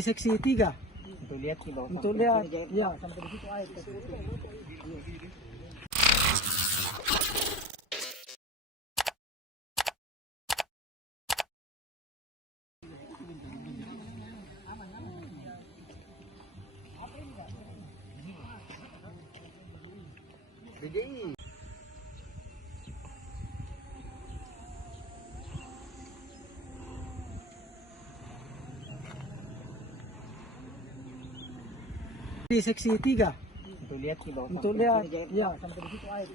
Seksi 3. Untuk lihat sih bawah. Untuk lihat, ya sampai di situ air. DJI. Seksi 3. Untuk lihat sih bawah. Untuk lihat, ya sampai di situ air.